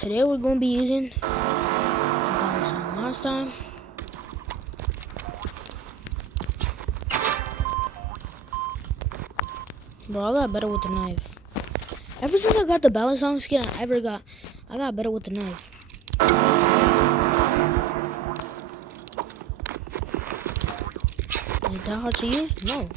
today we're going to be using the balisong. Last time, bro, I got better with the knife. Ever since I got the balisong skin, I got better with the knife. Is it that hard to use? No.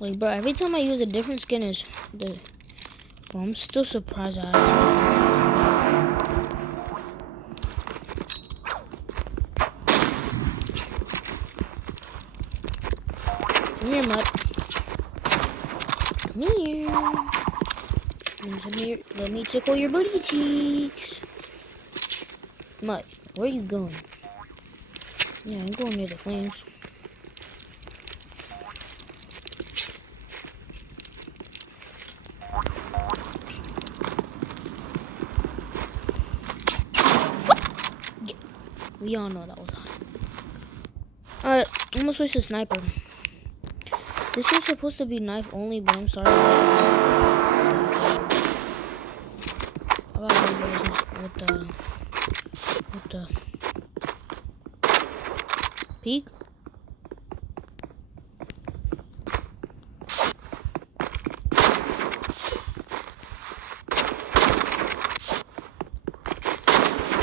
Like, bro, every time I use a different skin is the... Bro, I'm still surprised I Come here, Mud. Come here. Come here. Let me tickle your booty cheeks. Mud, where are you going? Yeah, I'm going near the flames. We all know that was hot. Alright, I'm gonna switch to sniper. This is supposed to be knife only, but I'm sorry. I got with the peak.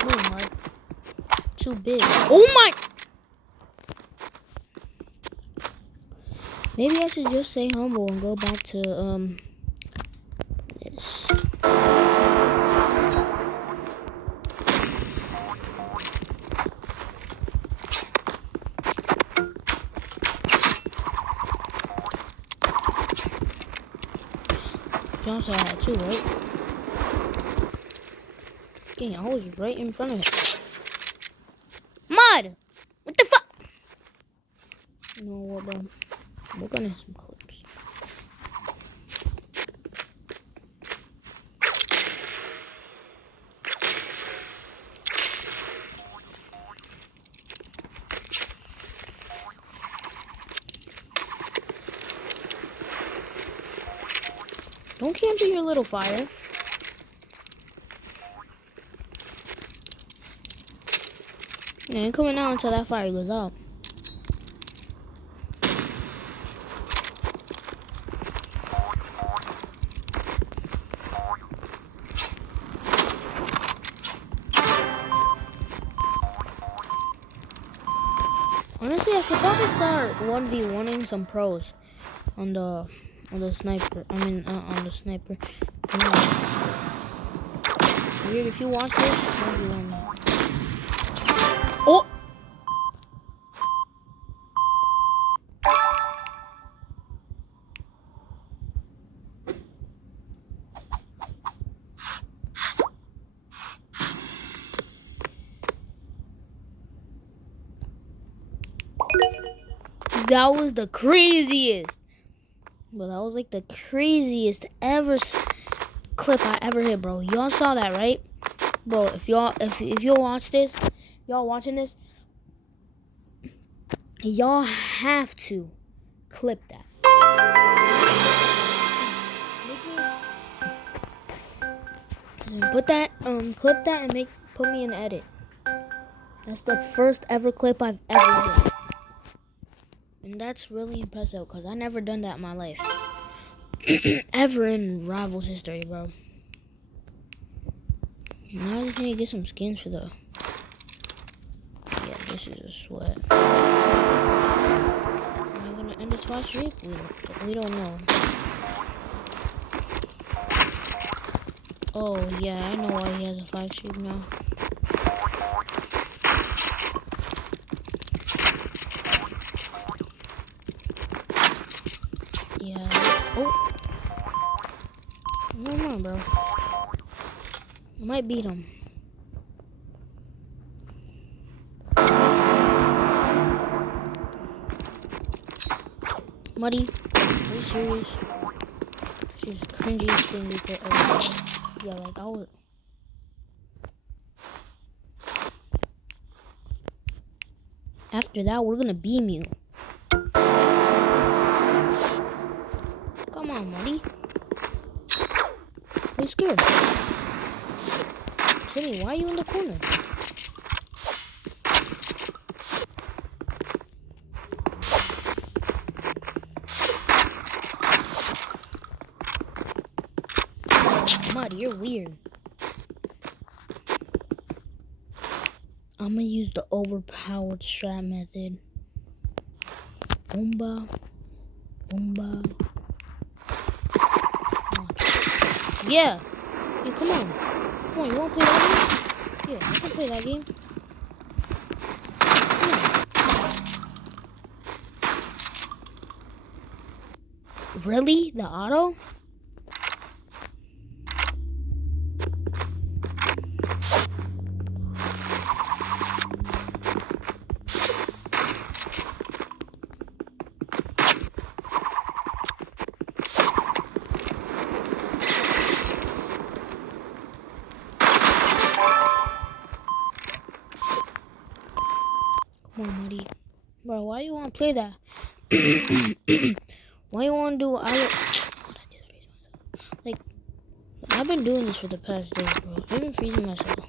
Oh my. Too big. Oh my! Maybe I should just stay humble and go back to this. John said I had two, right? Dang, I was right in front of him. Mud! What the fuck? You know what, bro? We're gonna have some clips. Don't camp in your little fire. I ain't coming out until that fire goes out. Honestly, I could probably start 1v1ing some pros on the sniper. I mean, on the sniper. Weird, if you watch this, 1v1 me. Oh! That was the craziest. But that was like the craziest clip I ever hit, bro. Y'all saw that, right? Bro, if y'all watch this, y'all watching this, y'all have to clip that. Put that, clip that and put me in the edit. That's the first ever clip I've ever hit. And that's really impressive because I never done that in my life. Ever in Rivals history, bro. Now I just need to get some skins for the... Yeah, this is a sweat. Am I gonna end this fast streak? We don't know. Oh, yeah, I know why he has a 5 streak now. Yeah. Oh. Come on, bro. I might beat him. Muddy. Are you serious? She's the cringiest thing we could ever do. Yeah, like I would. After that, we're gonna beam you. Come on, Muddy. you scared? Timmy, why are you in the corner? Muddy, you're weird. I'm gonna use the overpowered strat method. Boomba. Boomba. Yeah. Yeah, come on. Come on, you wanna play that game? Yeah, I can play that game. Really? The auto? Come on, Muddy. Bro, why you wanna play that? Why you wanna do like, I've been doing this for the past day, bro. I've been freezing myself.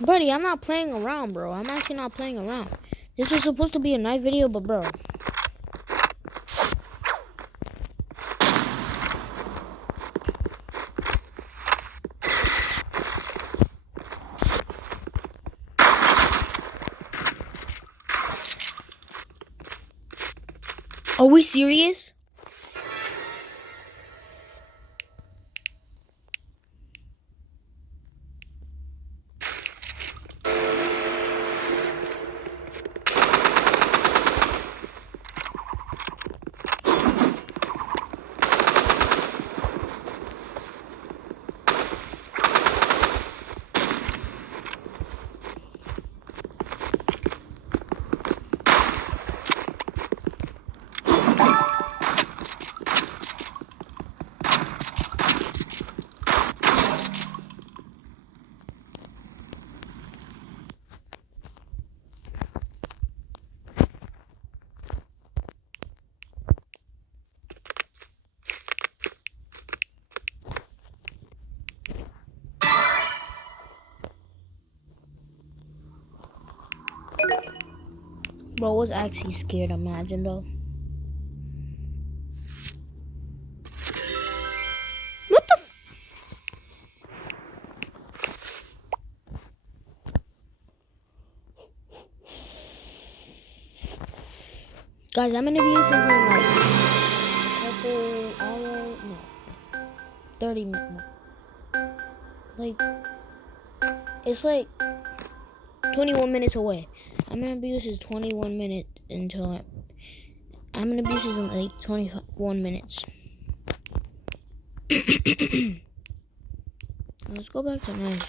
Buddy, I'm not playing around, bro. I'm actually not playing around. This was supposed to be a night video, but bro. Are we serious? Bro, I was actually scared, imagine though. What the Guys, I'm gonna be using like couple hour, no, 30 minutes. Like, it's like 21 minutes away. I'm gonna be using 21 minutes until I'm gonna be using like 21 minutes. Let's go back to night.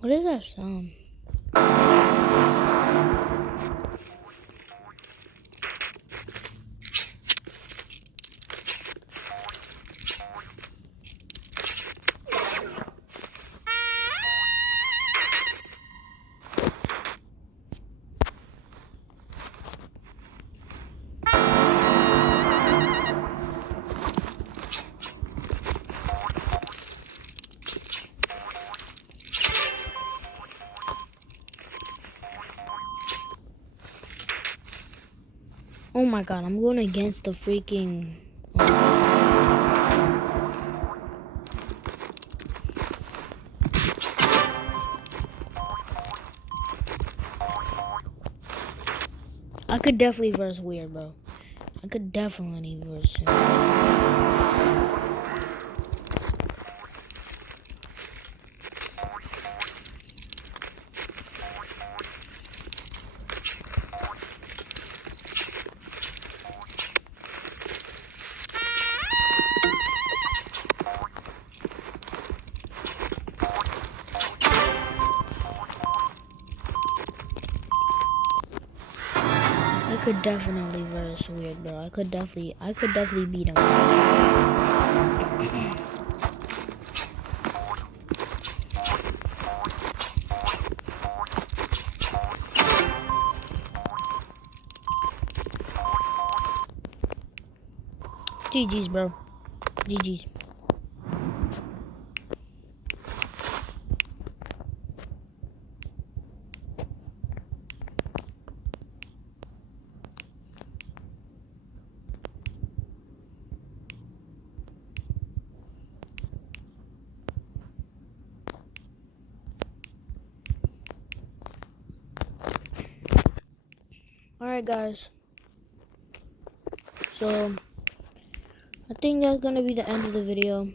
What is that sound? Oh my god, I'm going against the freaking... I could definitely verse weird, bro. I could definitely verse him. I could definitely verse weird, bro. I could definitely beat him. GG's, bro. GG's. Alright, guys. So, I think that's gonna be the end of the video.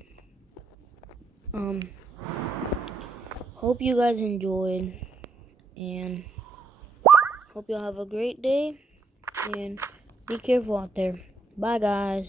Hope you guys enjoyed, and hope y'all have a great day, and be careful out there. Bye, guys.